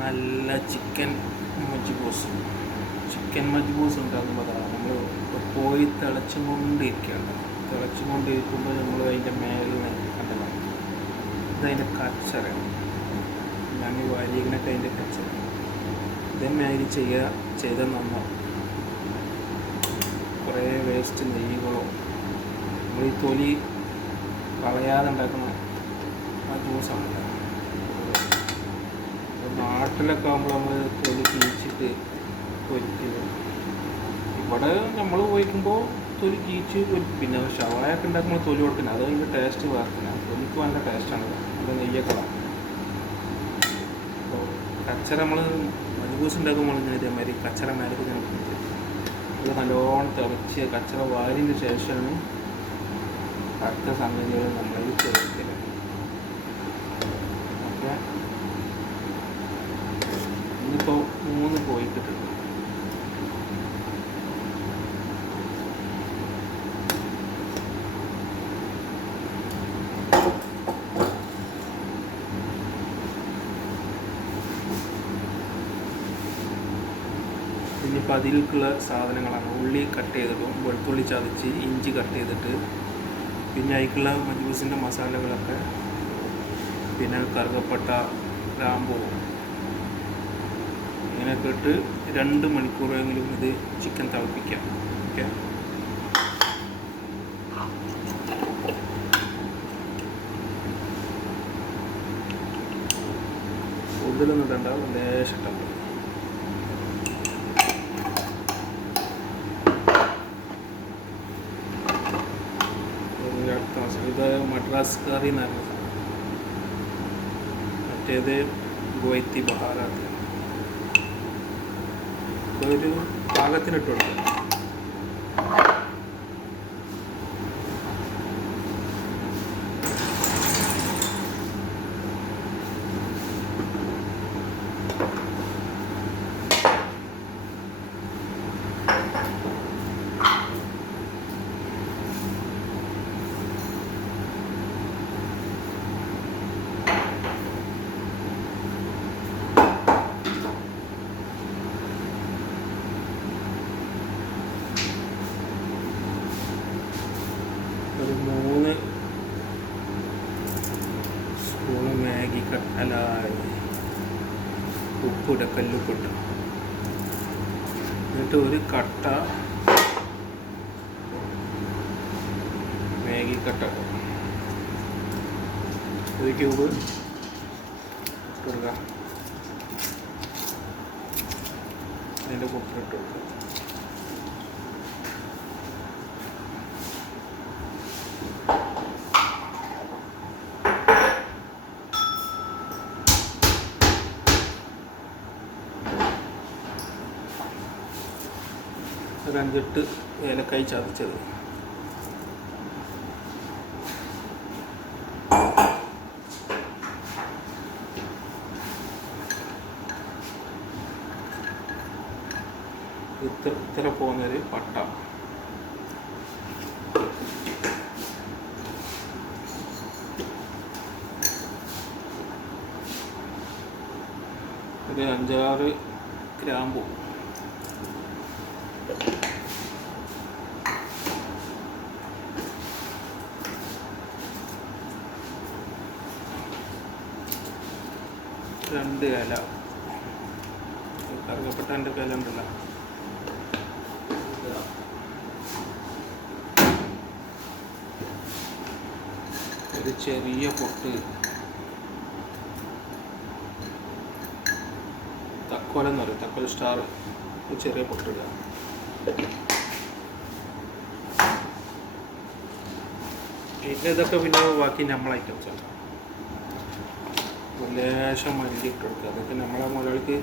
നല്ല ചിക്കൻ മജ്ബൂസ് ഉണ്ടാകുമ്പോൾ നമ്മൾ പോയി തിളച്ചുകൊണ്ടിരിക്കുകയാണ്. തിളച്ചുകൊണ്ടിരിക്കുമ്പോൾ നമ്മൾ അതിൻ്റെ മേലിൽ നിന്ന് കണ്ടതാണ് ഇതതിൻ്റെ കച്ചറയാണ്. ഞാൻ ഈ വാരിയിനൊക്കെ അതിൻ്റെ കച്ചറ ഇതേമാതിരി ചെയ്ത നന്നാവും. കുറേ വേസ്റ്റ് നെയ്യുകളോ നമ്മൾ ഈ തൊലി കളയാതെ ഉണ്ടാക്കുന്ന ആ ജ്യൂസാണ്. നാട്ടിലൊക്കെ ആകുമ്പോൾ നമ്മൾ തൊലി കീച്ചിട്ട് പൊരിക്കുക. ഇവിടെ നമ്മൾ ഉപയോഗിക്കുമ്പോൾ തൊലി കീച്ച് പൊരിക്കും. പിന്നെ ഷവായൊക്കെ ഉണ്ടാക്കുമ്പോൾ തൊലി കൊടുക്കുന്നത് അത് അതിൻ്റെ ടേസ്റ്റ് വേർത്തില്ല. തൊലിക്ക് നല്ല ടേസ്റ്റാണ്. നല്ല നെയ്യൊക്കെ വേണം. അപ്പോൾ കച്ചറ നമ്മൾ മജ്ബൂസ് ഉണ്ടാക്കുമ്പോൾ ഇങ്ങനെ ഇതേമാതിരി കച്ചറ മേലേക്ക് ഇങ്ങനെ അത് നല്ലോണം തിളച്ച് കച്ചറ വാരിന് ശേഷമാണ് അടുത്ത സംഗതികൾ നമ്മൾ ചേർക്കല്. ഓക്കെ, ഇന്നിപ്പോൾ 3 കോഴിക്കിട്ടുണ്ട്. ഇനിയിപ്പോൾ അതിലേക്കുള്ള സാധനങ്ങളാണ് ഉള്ളി കട്ട് ചെയ്തിടും, വെളുത്തുള്ളി ചതച്ച്, ഇഞ്ചി കട്ട് ചെയ്തിട്ട്, പിന്നെ അതിലേക്കുള്ള മജ്ബൂസിൻ്റെ മസാലകളൊക്കെ, പിന്നെ കറുകപ്പട്ട, ഗ്രാമ്പൂ ഇങ്ങനെയൊക്കെ ഇട്ട് 2 മണിക്കൂറെങ്കിലും ഇത് ചിക്കൻ തിളപ്പിക്കാം. ഓക്കെ, കൂടുതലൊന്നും ഇടണ്ട, ലേശം ഇട്ടാൽ മതി. ഇത് മദ്രാസ് കറി എന്ന് പറഞ്ഞ സാധനം, മറ്റേത് ഗോയത്തി ബഹാറാത്ത്. ഒരു പാകത്തിനിട്ട് കൊടുക്കുക. ഒരു 3 സ്പൂണ് മാഗി അല്ല ഉപ്പിട, കല്ലുപ്പിട്ട്, എന്നിട്ട് ഒരു കട്ട മാഗി കട്ട 1 ക്യൂബ് കൊടുക്കുക. അതിൻ്റെ കുപ്പിട്ട് കൊടുക്കുക. ഒരു 5-8 ഏലക്കായ് ചതച്ചത്, ഇത്ര പോകുന്നൊരു പട്ട, ഒരു 5-6 ഗ്രാമ്പൂ, രണ്ട് ഇല കറുകപ്പെട്ട 2 ഇല ഉണ്ടല്ലോ, ഒരു ചെറിയ പൊട്ട് തക്കോലം എന്ന് പറയും, തക്കോല സ്റ്റാർ, ഒരു ചെറിയ പൊട്ടിടുക. പിന്നെ ഇതൊക്കെ പിന്നെ ബാക്കി നമ്മളെ ഐറ്റംസാണ്. ലേശം മല്ലി ഇട്ട് കൊടുക്കുക. അതൊക്കെ നമ്മളെ മുലകൾക്ക്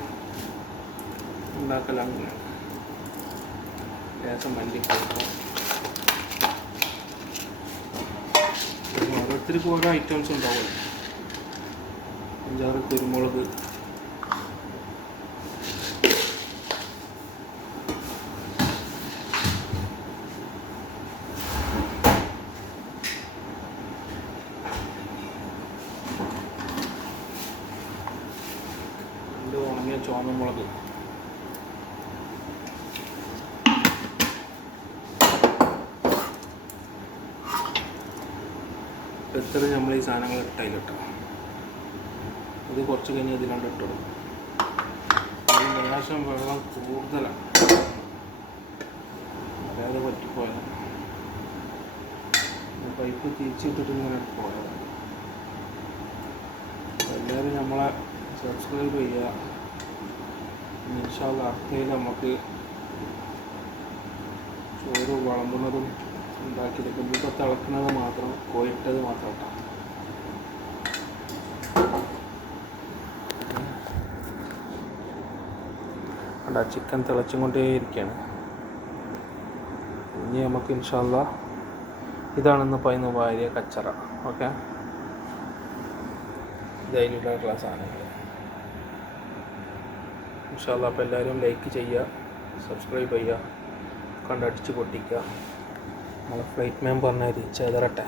ഉണ്ടാക്കലാണ്. ലേശം മല്ലി ഇട്ട് കൊടുക്കുക. ഓരോരുത്തർക്കും ഓരോ ഐറ്റംസ് ഉണ്ടാവുമല്ലോ. 5-6 കുരുമുളക്, 2 ഉണങ്ങിയ ചുവന്ന മുളക്. എത്ര നമ്മൾ ഈ സാധനങ്ങൾ ഇട്ടതിലിട്ടോ, ഇത് കുറച്ച് കഴിഞ്ഞ് ഇതിലാണ്ട് ഇട്ടോളും. അതിന് ലേശം വെള്ളം കൂടുതലാണ്, അതായത് പറ്റിപ്പോയതാണ്. പൈപ്പ് തിരിച്ചിട്ടിട്ട് ഇങ്ങനെ പോയതാണ്. എല്ലാവരും നമ്മളെ സബ്സ്ക്രൈബ് ചെയ്യുക. ഇൻഷാ അല്ലാഹ് അടുത്തതിൽ നമുക്ക് ചോറ് വിളമ്പുന്നതും ഉണ്ടാക്കിയെടുക്കും. ഇപ്പോൾ തിളക്കുന്നത് മാത്രം, കോയിട്ടത് മാത്രം ഇട്ടാൽ അല്ല, ചിക്കൻ തിളച്ചും കൊണ്ടേയിരിക്കുകയാണ്. ഇനി നമുക്ക് ഇൻഷാ അല്ലാഹ് ഇതാണെന്ന് പറയുന്ന ഭാര്യ കച്ചറ. ഓക്കെ, ഇതായിട്ടുള്ള സാധനങ്ങൾ ഇൻഷാ അല്ലാഹ്. അപ്പോൾ എല്ലാവരും ലൈക്ക് ചെയ്യുക, സബ്സ്ക്രൈബ് ചെയ്യുക, കണ്ടടിച്ച് പൊട്ടിക്കുക. നമ്മളെ ഫ്ലൈറ്റ് മാൻ പറഞ്ഞ റീച്ച് ചെയ്തരട്ടെ.